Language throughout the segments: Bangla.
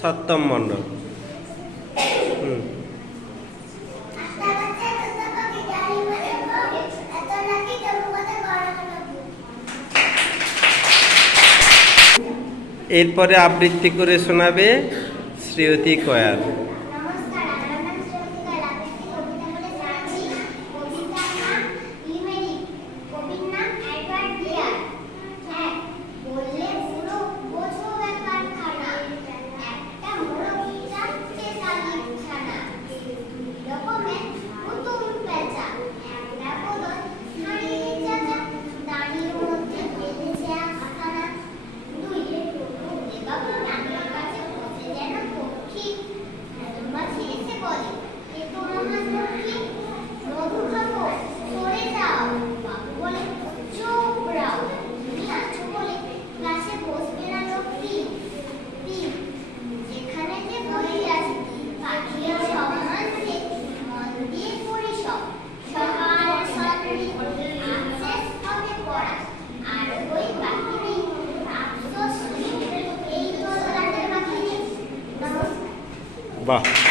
সত্যম মণ্ডল। এরপরে আবৃত্তি করে শোনাবে শ্রীয়তী কয়াল। Ба.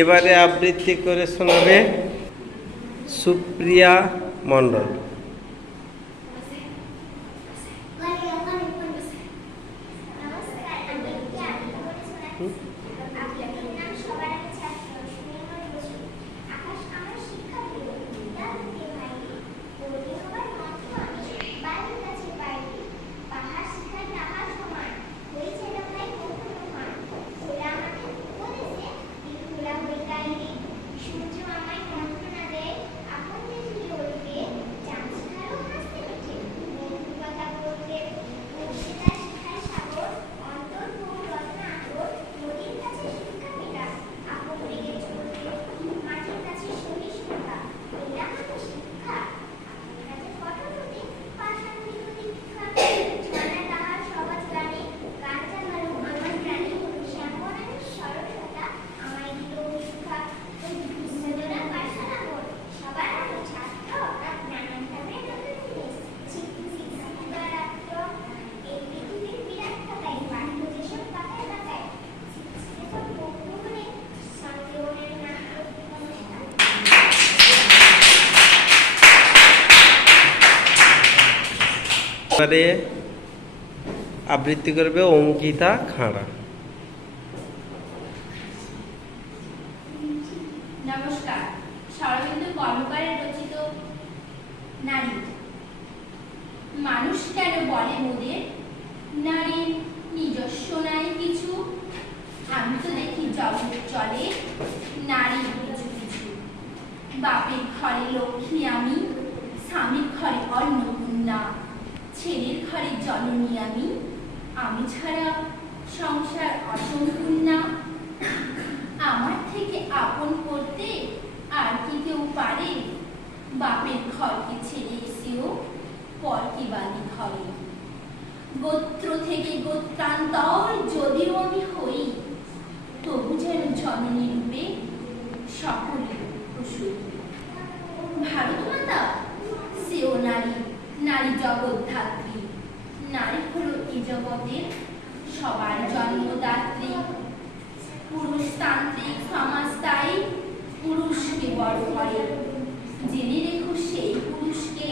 এবারে আবৃত্তি করে শোনাবে সুপ্রিয়া মণ্ডল। এবারে আবৃত্তি করবে অঙ্কিতা খাঁড়া। নারী। নিজস্ব নাই কিছু। আমি তো দেখি জগৎ চলে নারীর কিছু কিছু বাপের ঘরে লক্ষ্মী আমি স্বামীর ঘরে অন্নপূর্ণা ছেলের ঘরে জননী আমি আমি ছাড়া সংসার অসম্পূর্ণ আমার থেকে আপন করতে আর কি কেউ পারে? বাপের ঘরকে ছেড়ে এসেও পর কি বালি ঘরে গোত্র থেকে গোত্রান্তর সবার জন্মদাত্রী, পুরুষতান্ত্রিক সমাজটাই পুরুষকে বড় করে। জেনে রেখো সেই পুরুষকে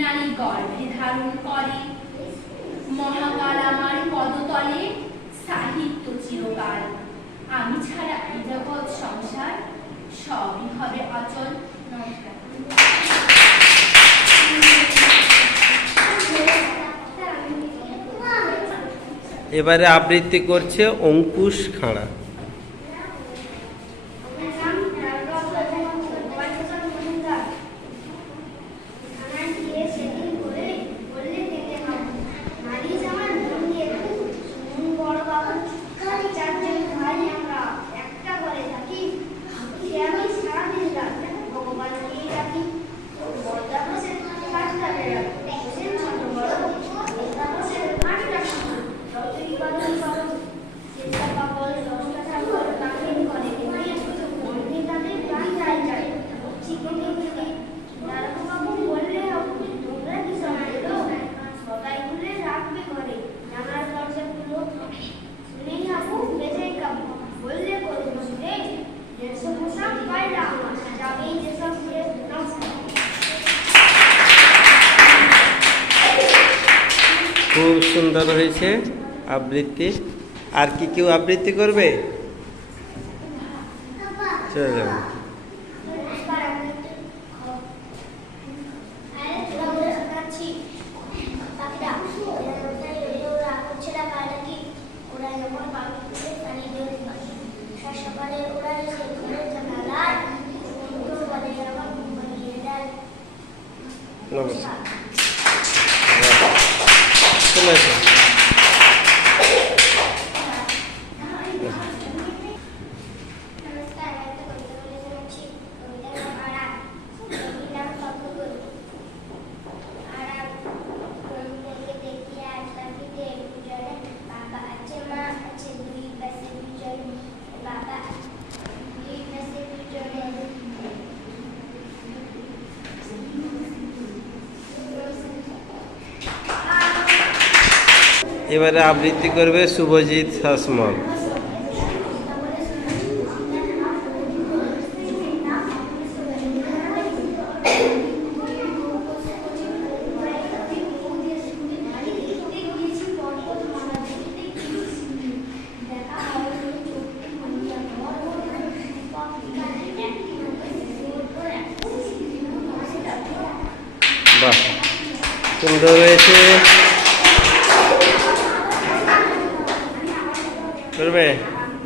নারী গর্ভে ধারণ করে। মহাকাল আমার পদতলে সাহিত্য চিরকাল। আমি ছাড়া এই জগৎ সংসার সবই হবে অচল। নমস্কার। এবারে আবৃত্তি করছে অঙ্কুশ খাঁড়া। বললে সুন্দর হয়েছে আবৃত্তি। আর কি কেউ আবৃত্তি করবে? চলে নমস্কার। আমি এবারে আবৃত্তি করবে শুভজিৎ শাসমল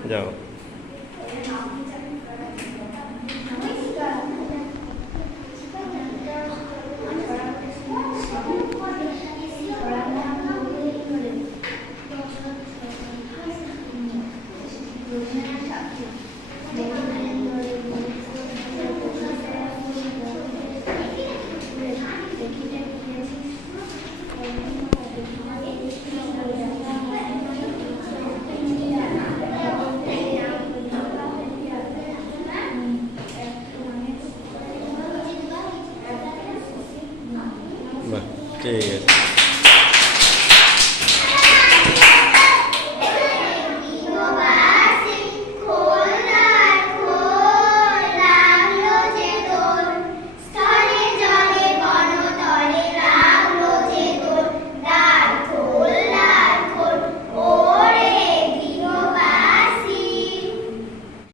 Pero.